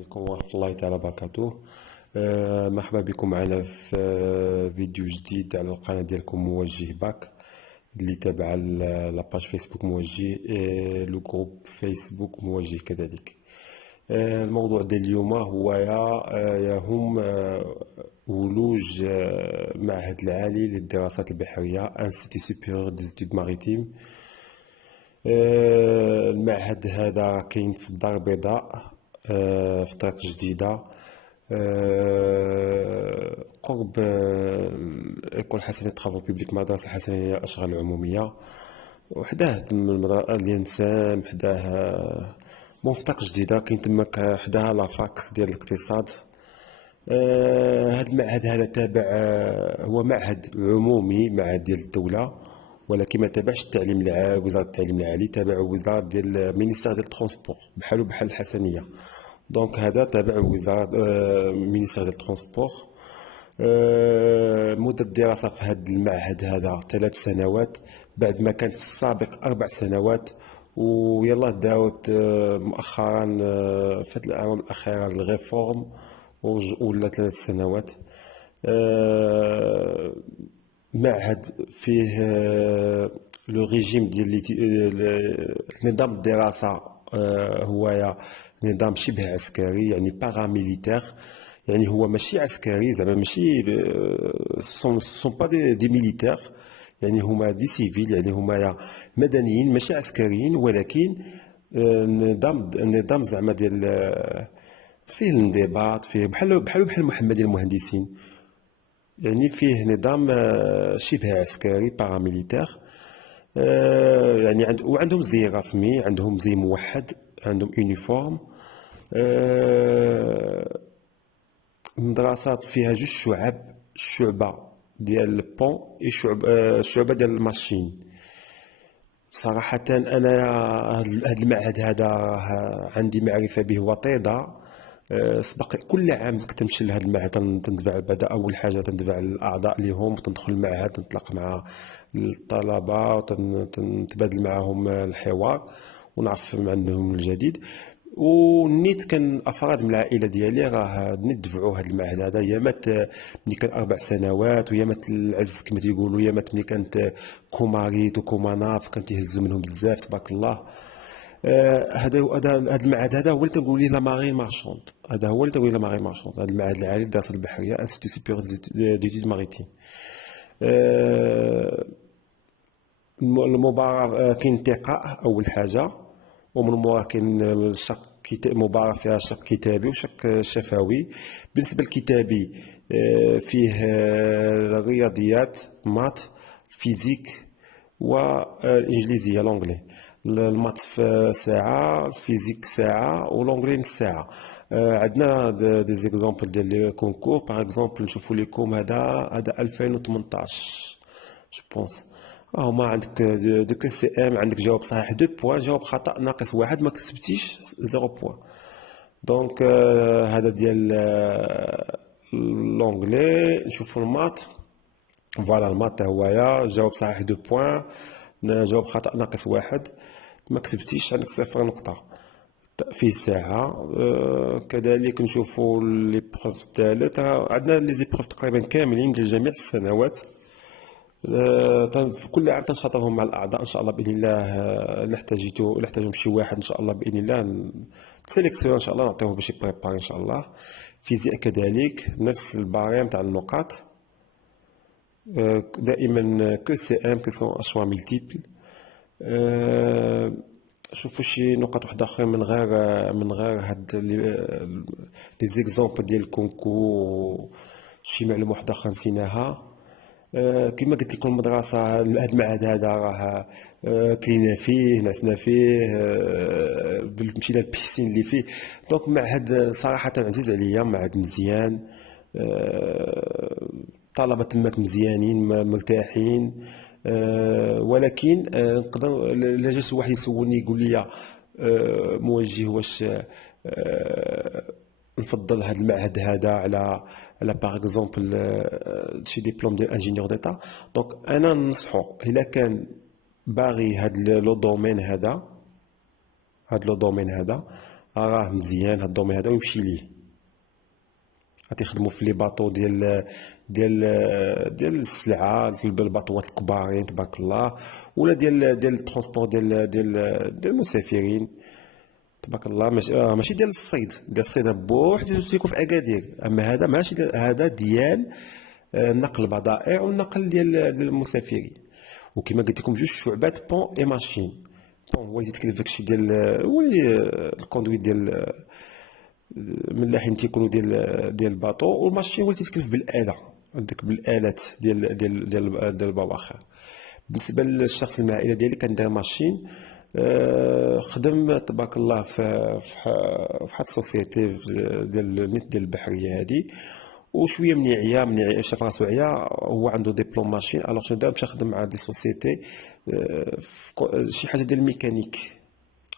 عليكم ورحمة الله تعالى وبركاته. مرحبا بكم معنا في فيديو جديد على القناة ديالكم موجه باك اللي تابع لاباج فيسبوك موجه، لو جروب فيسبوك موجه كذلك. الموضوع ديال اليوم هو هم ولوج معهد العالي للدراسات البحرية انستيتي سوبيريور دي زيتود ماريتيم. المعهد هذا كاين في الدار البيضاء، في طريق جديدة، قرب إيكول حسنية طرافو بيبليك، مدرسة حسنية للأشغال العمومية، وحداه اليانسام، حداه في طريق جديدة، كاين تماك حداها لافاك ديال الاقتصاد. هذا المعهد هذا تابع، هو معهد عمومي، معهد ديال الدولة، ولكن ما تابعش التعليم العالي، وزارة التعليم العالي تابع وزارة ديال مينيستير ديال الترونسبور، بحال الحسنية. دونك هذا تابع وزارة مينيستير ديال الترونسبور. مدة الدراسة في هذا المعهد هذا 3 سنوات، بعد ما كانت في السابق 4 سنوات. ويلا داوت مؤخرا في هذه الأعوام الأخيرة الريفورم، ولا 3 سنوات. معهد فيه لو ريجيم ديال نظام الدراسة، هو نظام شبه عسكري، يعني باراميليتير. يعني هو ماشي عسكري زعما، ماشي سون با دي ميليتير، يعني هما دي سيفيل، يعني هما مدنيين ماشي عسكريين، ولكن نظام زعما ديال فيه الانضباط، فيه بحال محمد المهندسين، يعني فيه نظام شبه عسكري باراميليتير. يعني وعندهم زي رسمي، عندهم زي موحد، عندهم يونيفورم. المدرسات فيها 2 شعب، شعبة ديال البون اي شعبة ديال الماشين. صراحة أنا هاد المعهد هذا عندي معرفة به وطيدة. سبق كل عام كنت تمشي لهذا المعهد، تندفع بعدا أول حاجة تندفع الأعضاء اللي هم، تندخل المعهد، تنطلق مع الطلبة، وتنتبادل معهم الحوار، ونعرف عندهم الجديد. ونيت كان افراد من العائله ديالي راه نيت دفعوا هذا المعهد هذا، يا مات ملي كان 4 سنوات، ويا مات العز كما تيقولوا، يا مات ملي كانت كوماريت وكوماناف، كان تيهزوا منهم بزاف تبارك الله. هذا المعهد هذا هو اللي تنقول ليه لا مارين مارشوند، هذا هو اللي تنقول لا مارين مارشوند، هذا المعهد العالي للدراسات البحريه انستيتو سوبيريور ديتود ماريتيم. المباراة كاين انتقاء أول حاجة، ومن موراه كاين مباراة فيها شق كتابي وشق شفوي. بالنسبة للكتابي فيه الرياضيات، مات، فيزيك، والإنجليزية لونغلي. المات في ساعة، الفيزيك ساعة، ولونغلي نص ساعة. عندنا دي زيكزامبل ديال لي كونكور، باغ اكزومبل نشوفو ليكم هذا 2018 جو بونس. هما عندك دو كو سي ام، عندك جواب صحيح 2 بوان، جواب خطأ ناقص 1، ما كتبتيش 0 بوان. دونك هذا ديال لونغلي. نشوفو المات، فوالا المات هويا، جواب صحيح 2 بوان، جواب خطأ ناقص 1، ما كتبتيش عندك 0 نقطة. فيه ساعة. كذلك نشوفو لي بروف الثالث، عندنا لي زيبروف تقريبا كاملين ديال جميع السنوات. في كل عام تنشاطرهم مع الاعضاء ان شاء الله باذن الله. الا احتاجهم شي واحد ان شاء الله باذن الله نسيليكسيون ان شاء الله، نعطيهم باش يبريباري ان شاء الله. فيزياء كذلك نفس الباريم تاع النقاط، دائما كو سي ام كي سون اشوا ملتيبل. شوفوا شي نقط واحده اخرى من غير هاد لي زيكزامبل ديال الكونكور، شي معلومه واحده اخرى نسيناها. كما قلت لكم المدرسة، هذا المعهد هذا راه كلينا فيه، نعسنا فيه، مشينا للبيسين اللي فيه. دونك معهد صراحة عزيز عليا، معهد مزيان. الطلبة تماك مزيانين مرتاحين. ولكن نقدر الا جا شي واحد يسولني يقول لي موجه، واش نفضل هذا المعهد هذا على باغ اكزومبل شي ديبلوم ديال انجينيور ديتا. دونك انا ننصحو الا كان باغي هاد لو دومين هذا، راه مزيان هاد الدومين هذا ويمشي ليه. غتخدموا في لي باطو ديال السلعه، الباطوات الكبارين تبارك الله، ولا ديال الترونسبور ديال المسافرين تبارك الله. ماشي ديال الصيد، ديال الصيد بوحدو تيكون في اكادير، اما هذا ماشي هذا ديال نقل البضائع والنقل ديال المسافرين. وكما قلت لكم جوج شعبات بون اي ماشين. بون هو اللي تيتكلف داكشي ديال هو اللي الكوندويت ديال من اللاحين تيكونوا ديال الباطو، والماشين هو اللي تيتكلف بالاله، ديك بالالات ديال البواخر. بالنسبه للشخص المعائله ديالي كان داير ماشين، خدم تبارك الله في واحد السوسيتي ديال النت ديال البحريه هذه، وشويه مني شاف راسو عيا، هو عنده ديبلوم ماشين. الوغ شنو دار؟ مشى خدم مع دي سوسيتي شي حاجه ديال الميكانيك.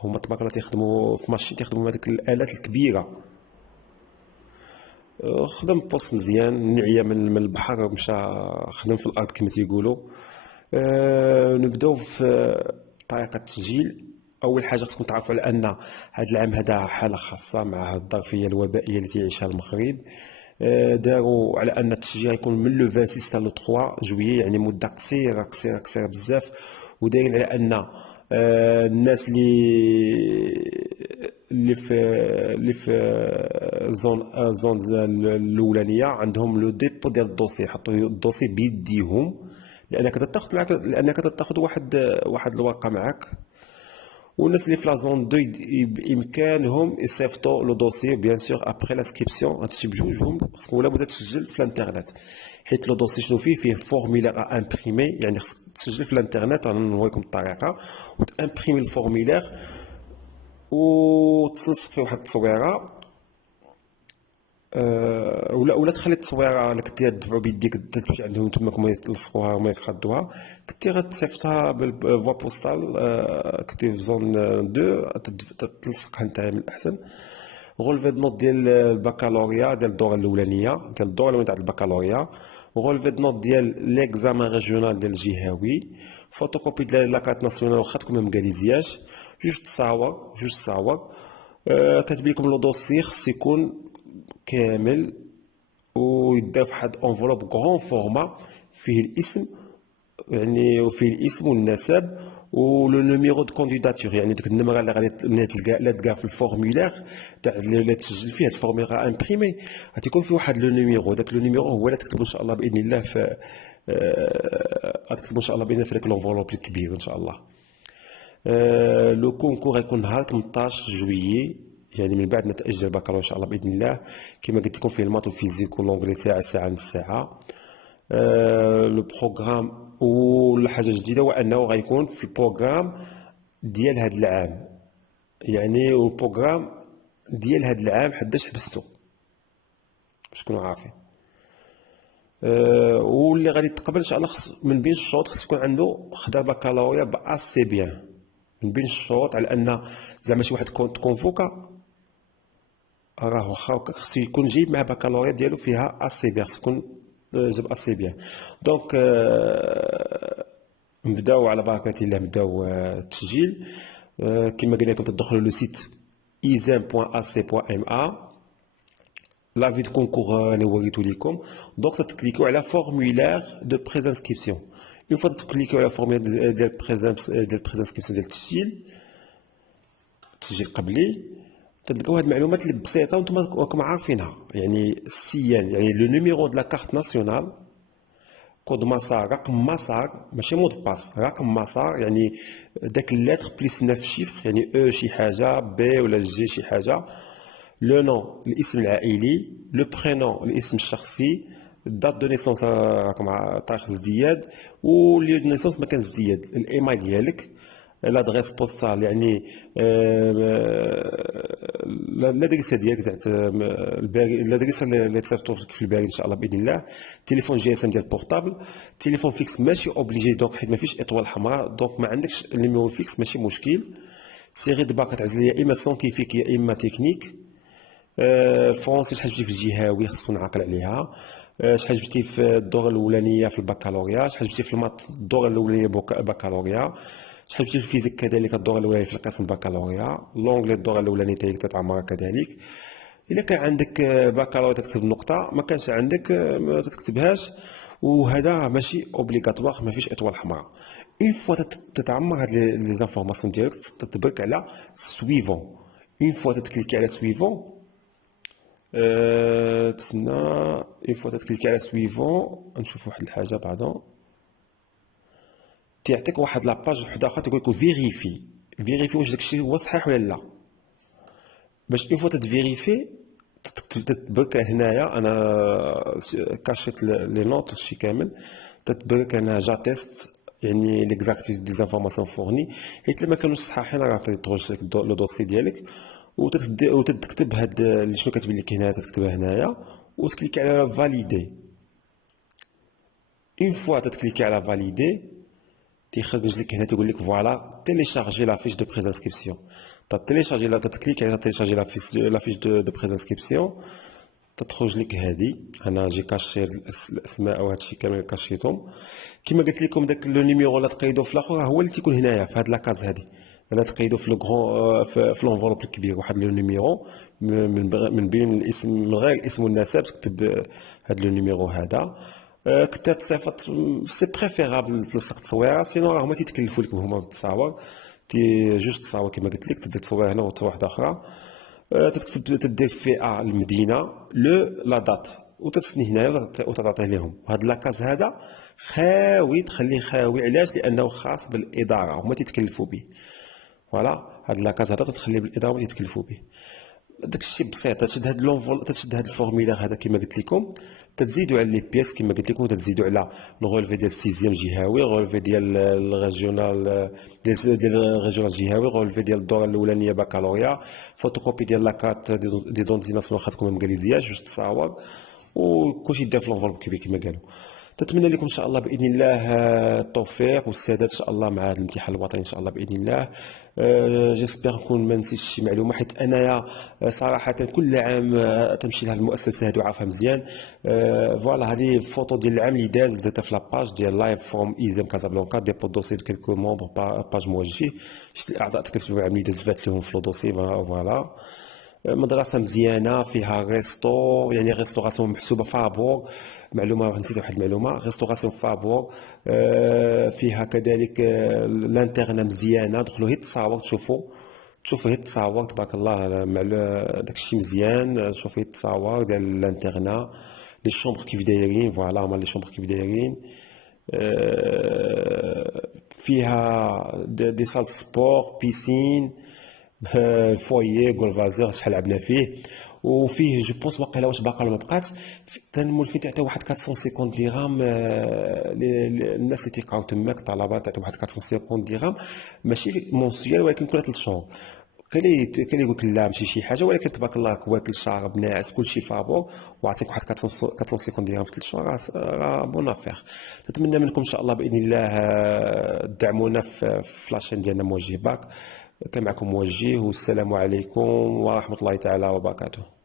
هما تبارك الله تيخدموا في ماشين، تيخدموا هذيك الالات الكبيره. خدم بوست مزيان، نعيا من البحر، مشى خدم في الارض كما تيقولوا. نبداو في طريقه التسجيل. اول حاجه خصكم تعرفوا على ان هذا العام هذا حاله خاصه مع هذه الظرفيه الوبائيه اللي تعيشها المغرب. داروا على ان التسجيل يكون من لو 26 حتى لو 3 جويي، يعني مده قصيره قصيره قصيره بزاف. ودايرين على ان الناس اللي في زون الاولانيه عندهم لو ديبو ديال الدوسي، يحطوا الدوسي بيديهم، لانك تاخذ معك، لانك تاخذ واحد الورقه معك. والناس اللي في لا زون 2 بامكانهم يصيفطوا لو دوسي بيان سور ابري لانسكريبسيون. هادشي بجوجهم خصك ولا بدا تسجل في الانترنت، حيت لو دوسي شنو فيه فورميلير ا امبريمي، يعني خصك تسجل في الانترنت. انا نوريكم الطريقه، وتامبريمي الفورميلير وتلصق فيه واحد التصويره. ولا تخلي التصويره اللي كنتي تدفعوا بيديك تمشي عندهم تما هما يلصقوها وما يخدوها، كنتي غتصيفطها بالفوا بوستال. كنتي في زون 2 تلصقها نتايا من الاحسن. غولفي نوت ديال البكالوريا ديال الدوره الاولانيه، ديال الدوره الاولانيه تاع البكالوريا. غولفي نوت ديال ليكزامان ريجيونال ديال الجهوي. فوتوكوبي ديال لاكارت ناسيونال واخا تكون ما مكاليزياش. جوج تصاور. كاتب لكم لو دوسي خص يكون كامل، ويدار في واحد انفلوب كغون فورما فيه الاسم، يعني وفيه الاسم والنسب ولو نيميرو دو كونديداتور، يعني ديك النمره اللي غادي تلقى في الفورمولير تاع اللي تسجل فيه. الفورمولير امبريمي غتكون فيه واحد لو نيميرو، داك لو نيميرو هو اللي تكتبو ان شاء الله باذن الله في غتكتبو ان شاء الله باذن الله في داك لونفولوب الكبير ان شاء الله. لو كونكور غيكون نهار 18 جويي، يعني من بعد نتائج ديال البكالوريا ان شاء الله باذن الله. كما قلت لكم فيه المات والفيزيك والونجلي ساعه نص ساعه. لو بروغرام والحاجه الجديده هو انه غيكون في البروغرام ديال هذا العام، يعني البروغرام ديال هذا العام حداش حبستو باش تكونوا عارفين. واللي غادي يتقبل ان شاء الله من بين الشروط خص يكون عنده خدا بكالوريا باسي بيان. من بين الشروط على ان زعما شي واحد كونفوكا راه واخا خصو يكون جايب مع بكالوريا ديالو فيها اسي بيان، خصو يكون جاب اسي بيان. دونك نبداو على بركه الله، نبداو التسجيل. كما قلنا لكم تدخلوا لو سيت exam.ac.ma. لافي دو كونكور اللي وريتو لكم. دونك تكليكيو على فورمولير دو بريزانسكريبسيون. اون فوا تكليكيو على فورمولير ديال بريزانسكريبسيون ديال التسجيل قبلي، تلقاو هاد المعلومات اللي بسيطه وانتم راكم عارفينها. يعني السيان، يعني لو نيميرو دو لا كارت ناسيونال، كود مسار، رقم مسار، ماشي مود باس، رقم مسار، يعني داك اللتر بليس 9 شيفر، يعني او شي حاجه، بي ولا جي شي حاجه. لو نون الاسم العائلي، لو برينون الاسم الشخصي، دات دو نيسونس راكم تاريخ ازدياد، وليو دو نيسونس مكان ازدياد، الايميل ديالك، لادريس بوستال، يعني الادريسه ديالك تاع الباري، الادريسه اللي تصيفطوا في الباري ان شاء الله باذن الله. تليفون جي اس ام ديال البورطابل. تليفون فيكس ماشي اوبليجي، دونك حيت ما فيش اطوال حمراء، دونك ما عندكش النيميرو فيكس ماشي مشكل. سيري دو باك كتعزل يا اما سونتيفيك يا اما تكنيك. الفرونسي شحال جبتي في الجهوي خصك تكون عاقل عليها. شحال جبتي في الدوره الاولانيه في البكالوريا، شحال جبتي في المات الدوره الاولانيه بكالوريا، شحال فهمتي الفيزيك كذلك الدور الاولاني في القسم بكالوريا، لونجلي الدور الاولاني تاعك تتعمر كذلك. الا كان عندك بكالوريا تكتب نقطه، ما كانش عندك ما تكتبهاش. وهذا ماشي اوبليغاتوار، ما فيش اطوال حمراء. اون فوا تتعمر هاد لي زانفورماسيون ديالك تتبرك على سويفون. اون فوا تتكليكي على سويفون، تسنى، اون فوا تتكليكي على سويفون نشوف واحد الحاجه بعدا، تيعطيك واحد لاباج وحده اخرى تقول لك فيريفي. فيريفي واش داكشي هو صحيح ولا لا. باش اون فوا تتفيريفي تتبرك هنايا، انا كاشيت لي نوت شي كامل، تتبرك هنا جا تيست، يعني ليكزاكتيف دي زانفورماسيون فورني، حيت لما كانوش صحاحين راه تيطرج لك لو دوسي ديالك. وتكتب هاد اللي شنو كاتب لك هنا تكتبها هنايا، وتكليك على فاليدي. اون فوا تتكليكي على فاليدي تيخرج لك هنا تقول لك فوالا تيليشارجي لا فيش دو بريزانسكريبسيون. تتيليشارجي لا تتكليك على تيليشارجي لا فيش دو بريزانسكريبسيون، تتخرج لك هادي. انا جي كاشي الاسماء وهادشي كامل كاشيتهم. كما قلت لكم داك لو نيميرو لا تقيدو في الاخر هو اللي تيكون هنايا في هاد لاكاز هادي. لا تقيدو في لو غون في لونفولوب الكبير واحد لو نيميرو من بين الاسم، من غير الاسم والنسب تكتب هاد لو نيميرو هذا. كنت تصيفط سي بريفيرابل تلصق تصويره، سينو راه هما تيتكلفوا لك هما بالتصاور. جوج تصاور كما قلت لك، تدير تصويره هنا وتصويره واحده اخرى. تكتب تدير فئه المدينه لو لا دات وتتسني هنايا وتعطيه لهم. وهاد لاكاز هذا خاوي، تخليه خاوي. علاش؟ لانه خاص بالاداره هما تيتكلفوا به. فوالا هاد لاكاز هذا تتخليه بالاداره هما تيتكلفوا به. داكشي بسيط. تشد هاد لونفول، تشد هاد الفورميلار هذا كما قلت لكم، تزيدوا على لي بياس كما قلت لكم، تزيدوا على الغولفي ديال السيزيام جهوي، الغولفي ديال الريجيونال ديال الريجيونال جهوي، الغولفي ديال الدوره الاولانيه بكالوريا، فوتوكوبي ديال لاكارت دي دونتيناسيون خاطكم انجليزيه جوج تصاور، وكلشي يدار في لونفول كبير كما قالوا. نتمنى لكم ان شاء الله باذن الله التوفيق والسداد ان شاء الله مع هذا الامتحان الوطني ان شاء الله باذن الله. جيسبر نكون ما نسيتش شي معلومه، حيت انايا صراحه كل عام تمشي لهذه المؤسسه هذه وعارفها مزيان. فوالا هذه فوتو ديال العام اللي داز درتها في لاباج ديال لايف فروم ايزيم كازابلانكا ديبو دوسي دو كيلكو مومبر باج موجه. شفت الاعضاء تكلفت العام اللي داز فات لهم في لو دوسي. فوالا مدرسة مزيانة فيها ريستو، يعني ريستوراسيون محسوبة فابور. معلومة نسيت واحد المعلومة، ريستوراسيون فابور. فيها كذلك لانترنا مزيانة، دخلوا هي تصاور تشوفوا هي التصاور تبارك الله مع داكشي مزيان. شوفوا هي التصاور ديال لانترنا، لي شومبر كيف دايرين. فوالا هما لي شومبر كيف دايرين. فيها دي سال سبور، بيسين، فويي غولفازور شحال لعبنا فيه. وفيه جو بونس واقيلا واش باقا ولا ما بقاتش، كان مولفين تعطيو واحد 450 درهم للناس اللي تيقراو تماك، الطلبه تعطيو واحد 450 درهم ماشي مونسيال ولكن كل 3 شهور. كان اللي يقول لك لا ماشي شي حاجه، ولكن تبارك الله واكل شارب ناعس كلشي فابور، وعطيك واحد 450 درهم في 3 شهور، راه بون افير. نتمنى منكم ان شاء الله باذن الله تدعمونا في لاشين ديالنا موجه باك. كان معكم موجه، والسلام عليكم ورحمه الله تعالى وبركاته.